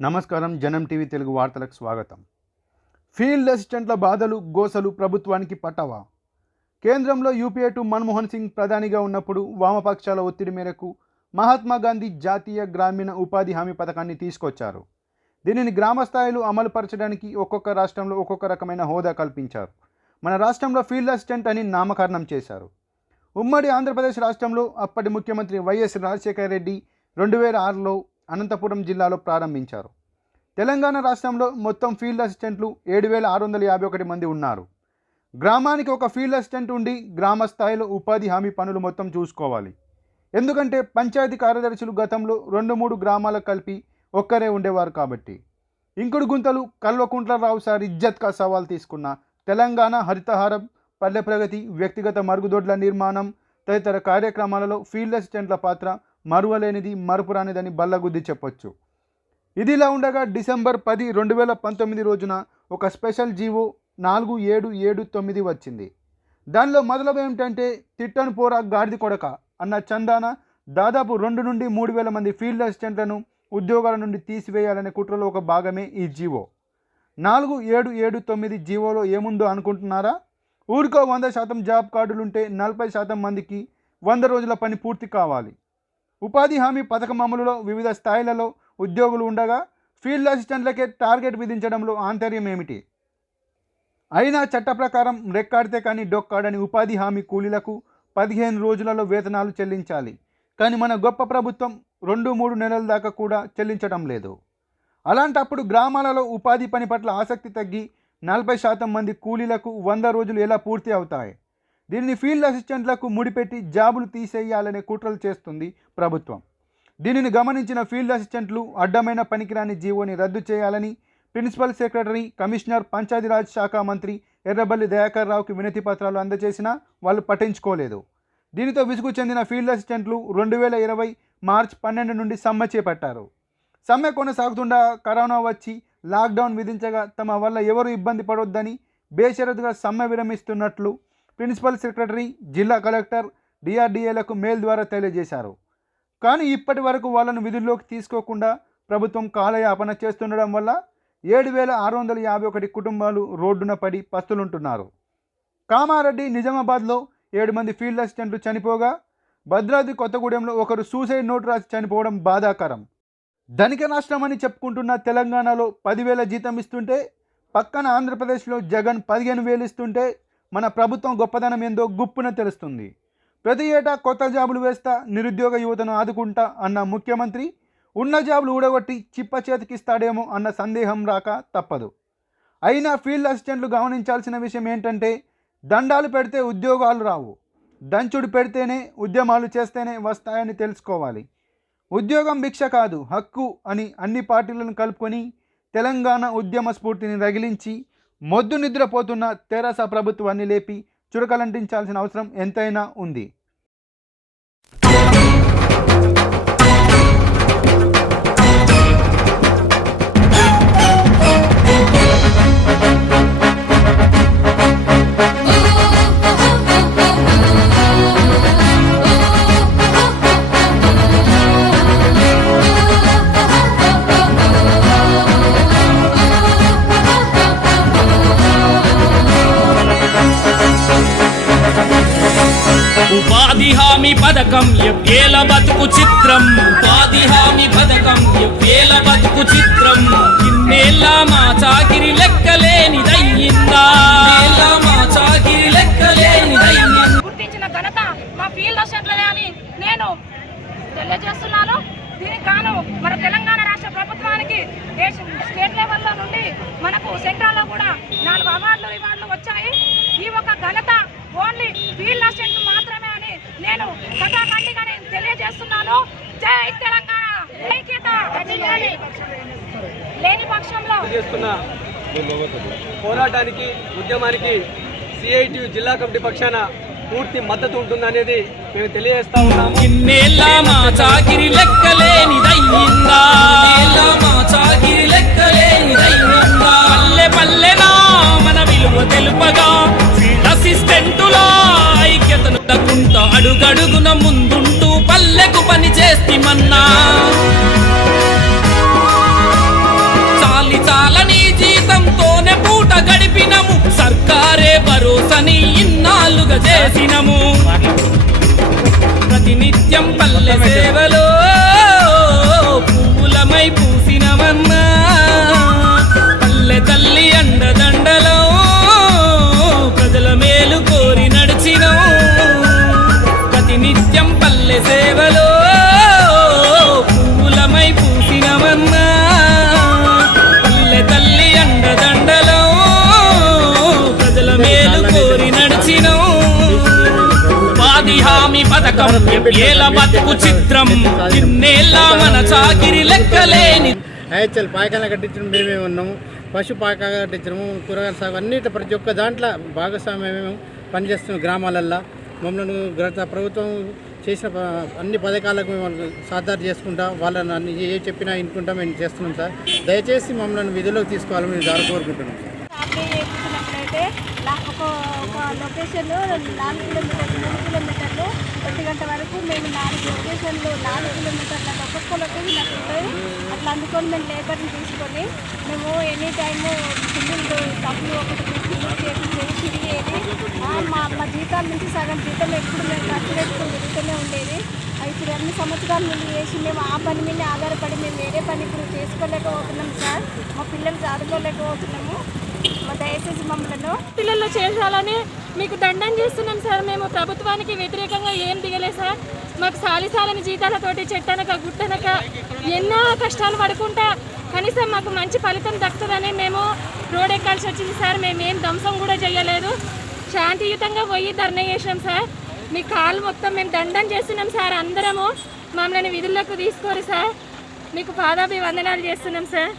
నమస్కారం. జనం టీవీ తెలుగు వార్తలకు స్వాగతం. ఫీల్డ్ అసిస్టెంట్ల బాధలు గోసలు ప్రభుత్వానికి పట్టవా? కేంద్రంలో యూపీఏ 2 మన్మోహన్ సింగ్ ప్రధానిగా ఉన్నప్పుడు వామపక్షాల ఒత్తిడి మేరకు మహాత్మా గాంధీ జాతీయ గ్రామీణ ఉపాధి హామీ పథకాన్ని తీసుకొచ్చారు. దీనిని గ్రామ స్థాయిలో అమలుపరచడానికి ఒక్కొక్క రాష్ట్రంలో ఒక్కొక్క రకమైన హోదా కల్పించారు. మన రాష్ట్రంలో ఫీల్డ్ అసిస్టెంట్ అని నామకరణం చేశారు. ఉమ్మడి ఆంధ్రప్రదేశ్ రాష్ట్రంలో అప్పటి ముఖ్యమంత్రి వైఎస్ రాజశేఖర రెడ్డి 2006లో అనంతపురం జిల్లాలో ప్రారంభించారు. తెలంగాణ రాష్ట్రంలో మొత్తం ఫీల్డ్ అసిస్టెంట్లు 7651 మంది ఉన్నారు. గ్రామానికి ఒక ఫీల్డ్ అసిస్టెంట్ ఉండి గ్రామ స్థాయిలో ఉపాధి హామీ పనులు మొత్తం చూసుకోవాలి. ఎందుకంటే పంచాయతీ కార్యదర్శులు గతంలో 2-3 గ్రామాలకు కలిపి ఒక్కరే ఉండేవారు కాబట్టి. ఇంకుడు గుంతలు కల్వకుంట్లరావు సార్ ఇజ్జత్ కా సవాల్ తీసుకున్న తెలంగాణ హరితహారం, పల్లె ప్రగతి, వ్యక్తిగత మరుగుదొడ్ల నిర్మాణం తదితర కార్యక్రమాలలో ఫీల్డ్ అసిస్టెంట్ల పాత్ర మరువలేనిది, మరుపురానిదని బల్లగుద్ది చెప్పొచ్చు. ఇదిలా ఉండగా డిసెంబర్ 10, 2019 రోజున ఒక స్పెషల్ జీవో 4779 వచ్చింది. దానిలో మొదలవ ఏమిటంటే తిట్టను పోరా గాడిది కొడక అన్న చందాన దాదాపు 2 నుండి 3 వేల మంది ఫీల్డ్ అసిస్టెంట్లను ఉద్యోగాల నుండి తీసివేయాలనే కుట్రలో ఒక భాగమే ఈ జీవో. 4779 జీవోలో ఏముందో అనుకుంటున్నారా? ఊరికో 100% జాబ్ కార్డులుంటే 40% మందికి 100 రోజుల పని పూర్తి కావాలి. ఉపాధి హామీ పథకం అమలులో వివిధ స్థాయిలలో ఉద్యోగులు ఉండగా ఫీల్డ్ అసిస్టెంట్లకే టార్గెట్ విధించడంలో ఆంతర్యం ఏమిటి? అయినా చట్ట ప్రకారం రెక్కాడితే కానీ డొక్కాడని ఉపాధి హామీ కూలీలకు 15 రోజులలో వేతనాలు చెల్లించాలి. కానీ మన గొప్ప ప్రభుత్వం 2-3 నెలల దాకా కూడా చెల్లించడం లేదు. అలాంటప్పుడు గ్రామాలలో ఉపాధి పని పట్ల ఆసక్తి తగ్గి 40% మంది కూలీలకు 100 రోజులు ఎలా పూర్తి అవుతాయి? దీనిని ఫీల్డ్ అసిస్టెంట్లకు ముడిపెట్టి జాబులు తీసేయాలనే కుట్రలు చేస్తుంది ప్రభుత్వం. దీనిని గమనించిన ఫీల్డ్ అసిస్టెంట్లు అడ్డమైన పనికిరాని జీవోని రద్దు చేయాలని ప్రిన్సిపల్ సెక్రటరీ, కమిషనర్, పంచాయతీరాజ్ శాఖ మంత్రి ఎర్రబెల్లి దయాకర్ రావుకి వినతి పత్రాలు అందజేసినా వాళ్ళు పట్టించుకోలేదు. దీనితో విసుగు చెందిన ఫీల్డ్ అసిస్టెంట్లు 2020 మార్చి 12 నుండి సమ్మె చేపట్టారు. సమ్మె కొనసాగుతుండగా కరోనా వచ్చి లాక్డౌన్ విధించగా తమ వల్ల ఎవరు ఇబ్బంది పడొద్దని బేషరతుగా సమ్మె విరమిస్తున్నట్లు ప్రిన్సిపల్ సెక్రటరీ, జిల్లా కలెక్టర్, డిఆర్డీఏలకు మెయిల్ ద్వారా తెలియజేశారు. కానీ ఇప్పటి వరకు వాళ్ళను విధుల్లోకి తీసుకోకుండా ప్రభుత్వం కాలయాపన చేస్తుండడం వల్ల 7651 కుటుంబాలు రోడ్డున పడి పస్తులుంటున్నారు. కామారెడ్డి, నిజామాబాద్లో 7 మంది ఫీల్డ్ అసిస్టెంట్లు చనిపోగా భద్రాద్రి కొత్తగూడెంలో ఒకరు సూసైడ్ నోట్ రాసి చనిపోవడం బాధాకరం. ధనిక రాష్ట్రం అని చెప్పుకుంటున్న తెలంగాణలో 10,000 జీతం ఇస్తుంటే పక్కన ఆంధ్రప్రదేశ్లో జగన్ 15,000 ఇస్తుంటే మన ప్రభుత్వం గొప్పదనం ఏందో గుప్పున తెలుస్తుంది. ప్రతి ఏటా కొత్త జాబులు వేస్తా, నిరుద్యోగ యువతను ఆదుకుంటా అన్న ముఖ్యమంత్రి ఉన్న జాబులు ఊడగొట్టి చిప్ప చేతికిస్తాడేమో అన్న సందేహం రాక తప్పదు. అయినా ఫీల్డ్ అసిస్టెంట్లు గమనించాల్సిన విషయం ఏంటంటే దండాలు పెడితే ఉద్యోగాలు రావు, దంచుడు పెడితేనే, ఉద్యమాలు చేస్తేనే వస్తాయని తెలుసుకోవాలి. ఉద్యోగం భిక్ష కాదు, హక్కు అని అన్ని పార్టీలను కలుపుకొని తెలంగాణ ఉద్యమ స్ఫూర్తిని రగిలించి మొద్దు నిద్రపోతున్న తెరాస ప్రభుత్వాన్ని లేపి చురకలంటించాల్సిన అవసరం ఎంతైనా ఉంది. ఉపాధి హామీ పథకం ఎవ్వేల బతుకు చిత్రం, ఉపాధి హామీ పథకం ఎవ్వేల బతుకు చిత్రం. ఇన్నేళ్ళ మా చాకిరి లెక్కలేనిదయ్యిందా, మా చాకిరి లెక్కలేనిదయ్యిందా. గుర్తించిన ఘనత మా ఫీల్డ్ అసిస్టెంట్లదే అని నేను తెలియజేస్తున్నాను. దీనికి కాను మన తెలంగాణ రాష్ట్ర ప్రభుత్వానికి స్టేట్ లెవెల్లో నుండి మనకు సెంట్రల్లో కూడా 4 అవార్డులు వచ్చాయి. ఈ ఒక ఘనత ఓన్లీ ఫీల్డ్ అసిస్టెంట్ మాత్రమే అని నేను కథాఖండిగా తెలియజేస్తున్నాను. జై తెలంగాణ, ఐక్యత లేని పక్షంలో పోరాటానికి, ఉద్యమానికి సిఐటి జిల్లా కమిటీ పక్షాన పూర్తి మద్దతు ఉంటుందనేది మేము తెలియజేస్తా ఉన్నాము. ఇన్నేళ్ళ మా చాకిరి లెక్కలేనిదయ్యిందా, మా చాకిరి లెక్కలేనిదయ్యిందా. పల్లె పల్లెనా మన విలువ తెలుపగా ఫీల్డ్ అసిస్టెంటుల ఐక్యతను తకుంటా అడుగడుగున ముందుంటూ పల్లెకు పని చేస్తిమన్నా. పని ఇన్నాళ్ళుగా చేసినము ప్రతినిత్యం పల్లె సేవలో పువ్వులమై పూసినవన్నా పల్లె తల్లి అండదండలో ప్రజల మేలు కోరి నడిచినం ప్రతినిత్యం పల్లె సేవలో పువ్వులమై పూసినవన్నా పల్లె తల్లి అండదండలో ప్రజల మేలు కోరి నడిచినం ఉపాధి హామీ పథకం ఏల బతుకు చిత్రం ఇన్నేళ్ళ మన చాకిరి లెక్కలేని ఐహెచ్ఎల్ పాయకాల కట్టించడం మేమే ఉన్నాము, పశు పాయకాలు కట్టించడము, కూరగాయల సాగు అన్నిటి ప్రతి ఒక్క దాంట్లో భాగస్వామ్యం మేము పనిచేస్తున్నాం. గ్రామాలల్లో మమ్మల్ని గత ప్రభుత్వం చేసిన అన్ని పథకాలకు మేము సాధారణ చేసుకుంటా వాళ్ళని అన్ని ఏ చెప్పినా వినుకుంటా మేము చేస్తున్నాం సార్. దయచేసి మమ్మల్ని విధుల్లోకి తీసుకోవాలని మేము దారి కోరుకుంటున్నాం. అప్లై చేయించినప్పుడైతే ఒక లొకేషన్ 4 కిలోమీటర్లు 3 కిలోమీటర్లు 1 గంట వరకు మేము 4 లొకేషన్లు 4 కిలోమీటర్ల ఒక్కొక్క లొకేషన్ అట్లా ఉంటుంది. అట్లా అందుకొని మేము లేబర్ని తీసుకొని మేము ఎనీ టైము పిల్లలు డబ్బులు ఒకటి చేసి తిరిగేది. మా జీతాల నుంచి సగం జీతం ఎప్పుడు మేము ఖర్చు పెట్టుకుని తిరుగుతూనే ఉండేది. ఇప్పుడు అన్ని సంవత్సరాల నుండి చేసి మేము ఆ పని మీద ఆధారపడి మేము వేరే పని ఇప్పుడు చేసుకోలేకపోతున్నాం సార్. మా పిల్లలు చదువుకోలేకపోతున్నాము. దయచేసి మమ్మల్ని పిల్లల్లో చేర్చాలని మీకు దండం చేస్తున్నాం సార్. మేము ప్రభుత్వానికి వ్యతిరేకంగా ఏం దిగలేదు సార్. మాకు సాలిసాలని జీతాలతోటి చెట్టనక గుట్టనక ఎన్నో కష్టాలు పడుకుంటా కనీసం మాకు మంచి ఫలితం దక్కుతుందని మేము రోడ్ ఎక్కాల్సి వచ్చింది సార్. మేము ఏం ధ్వంసం కూడా చేయలేదు, శాంతియుతంగా పోయి ధర్నా చేసినాం సార్. మీ కాలు మొత్తం మేము దండం చేస్తున్నాం సార్. అందరము మమ్మల్ని విధుల్లోకి తీసుకోరు సార్. మీకు పాదాభివందనాలు చేస్తున్నాం సార్.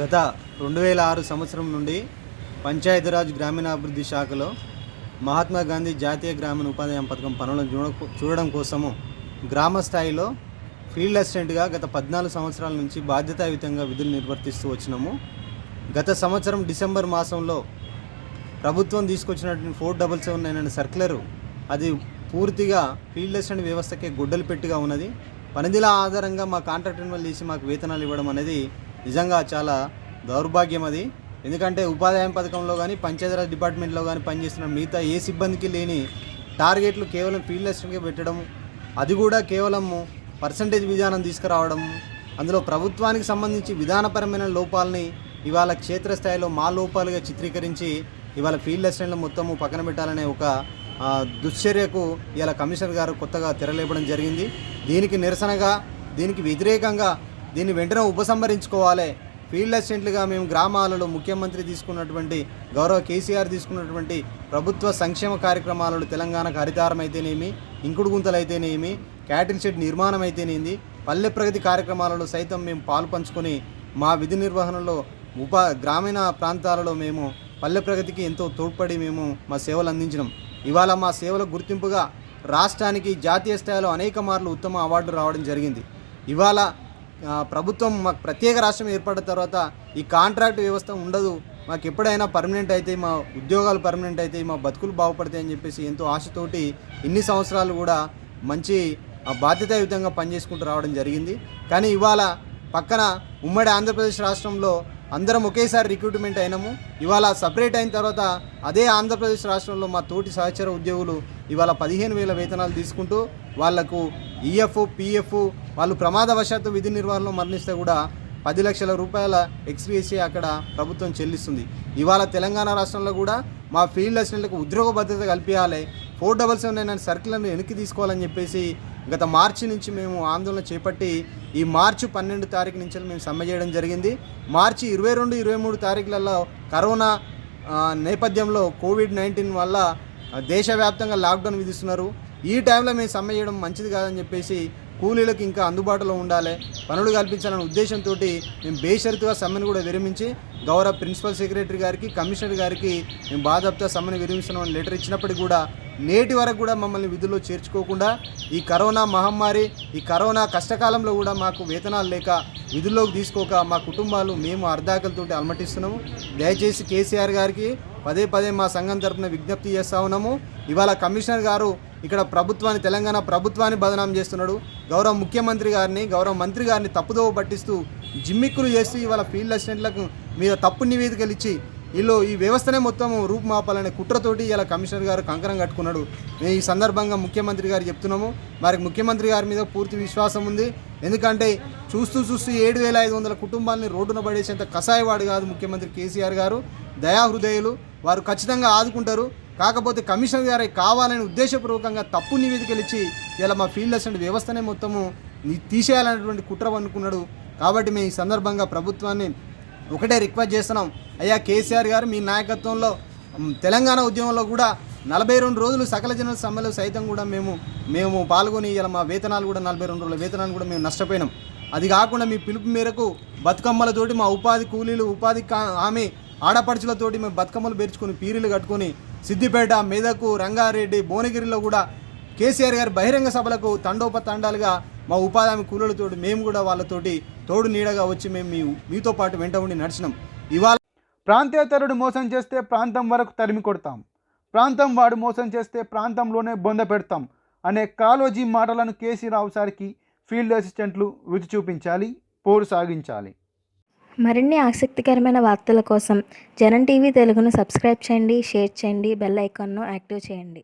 గత 2006 సంవత్సరం నుండి పంచాయతీరాజ్ గ్రామీణాభివృద్ధి శాఖలో మహాత్మా గాంధీ జాతీయ గ్రామీణ ఉపాధి హామీ పథకం పనులను చూడడం కోసము గ్రామ స్థాయిలో ఫీల్డ్ అసిస్టెంట్గా గత 14 సంవత్సరాల నుంచి బాధ్యతాయుతంగా విధులు నిర్వర్తిస్తూ వచ్చినాము. గత సంవత్సరం డిసెంబర్ మాసంలో ప్రభుత్వం తీసుకొచ్చినటువంటి 4779 అనే సర్క్యులరు అది పూర్తిగా ఫీల్డ్ అసిస్టెంట్ వ్యవస్థకే గొడ్డలు పెట్టిగా ఉన్నది. పనిదిల ఆధారంగా మా కాంట్రాక్ట్ రెన్యువల్ చేసి మాకు వేతనాలు ఇవ్వడం అనేది నిజంగా చాలా దౌర్భాగ్యం. అది ఎందుకంటే ఉపాధి హామీ పథకంలో కానీ పంచాయతీరాజ్ డిపార్ట్మెంట్లో కానీ పనిచేస్తున్న మిగతా ఏ సిబ్బందికి లేని టార్గెట్లు కేవలం ఫీల్డ్ అసిస్టెంట్గా పెట్టడం, అది కూడా కేవలం పర్సంటేజ్ విధానం తీసుకురావడం, అందులో ప్రభుత్వానికి సంబంధించి విధానపరమైన లోపాలని ఇవాళ క్షేత్రస్థాయిలో మా లోపాలుగా చిత్రీకరించి ఇవాళ ఫీల్డ్ అసిస్టెంట్లు మొత్తము పక్కన పెట్టాలనే ఒక దుశ్చర్యకు ఇవాళ కమిషనర్ గారు కొత్తగా తెరలేపడం జరిగింది. దీనికి నిరసనగా, దీనికి వ్యతిరేకంగా దీన్ని వెంటనే ఉపసంహరించుకోవాలి. ఫీల్డ్ అసిస్టెంట్లుగా మేము గ్రామాలలో ముఖ్యమంత్రి తీసుకున్నటువంటి గౌరవ కేసీఆర్ తీసుకున్నటువంటి ప్రభుత్వ సంక్షేమ కార్యక్రమాలలో తెలంగాణకు హరితారం అయితేనేమి, ఇంకుడు గుంతలు అయితేనేమి, క్యాటిల్ షెడ్ నిర్మాణం అయితేనేమి, పల్లె ప్రగతి కార్యక్రమాలలో సైతం మేము పాలు పంచుకొని మా విధి నిర్వహణలో గ్రామీణ ప్రాంతాలలో మేము పల్లె ప్రగతికి ఎంతో తోడ్పడి మేము మా సేవలు అందించినాం. ఇవాళ మా సేవల గుర్తింపుగా రాష్ట్రానికి జాతీయ స్థాయిలో అనేక మార్లు ఉత్తమ అవార్డులు రావడం జరిగింది. ఇవాళ ప్రభుత్వం మాకు ప్రత్యేక రాష్ట్రం ఏర్పడిన తర్వాత ఈ కాంట్రాక్ట్ వ్యవస్థ ఉండదు, మాకు ఎప్పుడైనా పర్మనెంట్ అయితే మా ఉద్యోగాలు పర్మనెంట్ అయితే మా బతుకులు బాగుపడతాయని చెప్పేసి ఎంతో ఆశతోటి ఇన్ని సంవత్సరాలు కూడా మంచి బాధ్యతాయుతంగా పనిచేసుకుంటూ రావడం జరిగింది. కానీ ఇవాళ పక్కన ఉమ్మడి ఆంధ్రప్రదేశ్ రాష్ట్రంలో అందరం ఒకేసారి రిక్రూట్మెంట్ అయినాము. ఇవాళ సపరేట్ అయిన తర్వాత అదే ఆంధ్రప్రదేశ్ రాష్ట్రంలో మా తోటి సహచర ఉద్యోగులు ఇవాళ 15,000 వేతనాలు తీసుకుంటూ వాళ్లకు ఈఎఫ్, పిఎఫ్, వాళ్ళు ప్రమాదవశాత్తు విధి నిర్వహణలో మరణిస్తే కూడా 10 లక్షల రూపాయల ఎక్స్గ్రేషియా అక్కడ ప్రభుత్వం చెల్లిస్తుంది. ఇవాళ తెలంగాణ రాష్ట్రంలో కూడా మా ఫీల్డ్ అసిస్టెంట్లకు ఉద్యోగ భద్రత కల్పించాలి, 4779 సర్కిల్ను వెనక్కి తీసుకోవాలని చెప్పేసి గత మార్చి నుంచి మేము ఆందోళన చేపట్టి ఈ మార్చి 12 తారీఖు నుంచి మేము సమ్మె చేయడం జరిగింది. మార్చి 22, 23 తారీఖులలో కరోనా నేపథ్యంలో కోవిడ్-19 వల్ల దేశవ్యాప్తంగా లాక్డౌన్ విధిస్తున్నారు. ఈ టైంలో మేము సమ్మె చేయడం మంచిది కాదని చెప్పేసి కూలీలకు ఇంకా అందుబాటులో ఉండాలి, పనులు కల్పించాలనే ఉద్దేశంతో మేము బేషరతుగా సమ్మెను కూడా విరమించి గౌరవ ప్రిన్సిపల్ సెక్రటరీ గారికి, కమిషనర్ గారికి మేము బాధ్యతగా సమ్మెను విరమిస్తున్నామని లెటర్ ఇచ్చినప్పటికీ కూడా నేటి వరకు కూడా మమ్మల్ని విధుల్లో చేర్చుకోకుండా ఈ కరోనా మహమ్మారి, ఈ కరోనా కష్టకాలంలో కూడా మాకు వేతనాలు లేక విధుల్లోకి తీసుకోక మా కుటుంబాలు మేము అర్ధాకలతోటి అలమటిస్తున్నాము. దయచేసి కేసీఆర్ గారికి పదే మా సంఘం తరపున విజ్ఞప్తి చేస్తూ ఉన్నాము. ఇవాళ కమిషనర్ గారు ఇక్కడ ప్రభుత్వాన్ని, తెలంగాణ ప్రభుత్వాన్ని బదనాం చేస్తున్నాడు. గౌరవ ముఖ్యమంత్రి గారిని, గౌరవ మంత్రి గారిని తప్పుదోవ పట్టిస్తూ జిమ్మిక్కులు చేసి ఇవాళ ఫీల్డ్ అసిస్టెంట్లకు మీద తప్పు నివేదికలు ఇచ్చి వీళ్ళు ఈ వ్యవస్థనే మొత్తం రూపుమాపాలనే కుట్రతోటి ఇలా కమిషనర్ గారు కంకణం కట్టుకున్నాడు. మేము ఈ సందర్భంగా ముఖ్యమంత్రి గారు చెప్తున్నాము, మరి ముఖ్యమంత్రి గారి మీద పూర్తి విశ్వాసం ఉంది. ఎందుకంటే చూస్తూ 7,500 కుటుంబాలని రోడ్డున పడేసేంత కషాయవాడు కాదు ముఖ్యమంత్రి కేసీఆర్ గారు. దయాహృదయులు, వారు ఖచ్చితంగా ఆదుకుంటారు. కాకపోతే కమిషనర్ గారు కావాలని ఉద్దేశపూర్వకంగా తప్పు నివేదికలు ఇచ్చి ఇలా మా ఫీల్డ్ అసిస్టెంట్ వ్యవస్థనే మొత్తము తీసేయాలనేటువంటి కుట్ర అనుకున్నాడు. కాబట్టి మేము ఈ సందర్భంగా ప్రభుత్వాన్ని ఒకటే రిక్వెస్ట్ చేస్తున్నాం, అయ్యా కేసీఆర్ గారు మీ నాయకత్వంలో తెలంగాణ ఉద్యమంలో కూడా 42 రోజులు సకల జన సమ్మెలో సైతం కూడా మేము పాల్గొని ఇలా మా వేతనాలు కూడా 42 రోజుల వేతనాలు కూడా మేము నష్టపోయినాం. అది కాకుండా మీ పిలుపు మేరకు బతుకమ్మలతోటి మా ఉపాధి కూలీలు, ఉపాధి హామీ ఆడపడుచులతోటి మేము బతుకమ్మలు పేర్చుకొని పీరీలు కట్టుకొని సిద్దిపేట, మెదకు, రంగారెడ్డి, భువనగిరిలో కూడా కేసీఆర్ గారి బహిరంగ సభలకు తండోపతండాలుగా మా ఉపాధి హామీ కూలీలతోటి మేము కూడా వాళ్ళతోటి తోడు నీడగా వచ్చి మేము మీతో పాటు వెంట ఉండి నడిచినాం. ఇవాళ ప్రాంతేతరుడు మోసం చేస్తే ప్రాంతం వరకు తరిమి కొడతాం, ప్రాంతం వాడు మోసం చేస్తే ప్రాంతంలోనే బొంద పెడతాం అనే కాలోజీ మాటలను కేసీ రావు సార్కి ఫీల్డ్ అసిస్టెంట్లు రుచి చూపించాలి, పోరు సాగించాలి. మరిన్ని ఆసక్తికరమైన వార్తల కోసం జనం టీవీ తెలుగును సబ్స్క్రైబ్ చేయండి, షేర్ చేయండి, బెల్ ఐకాన్ను యాక్టివ్ చేయండి.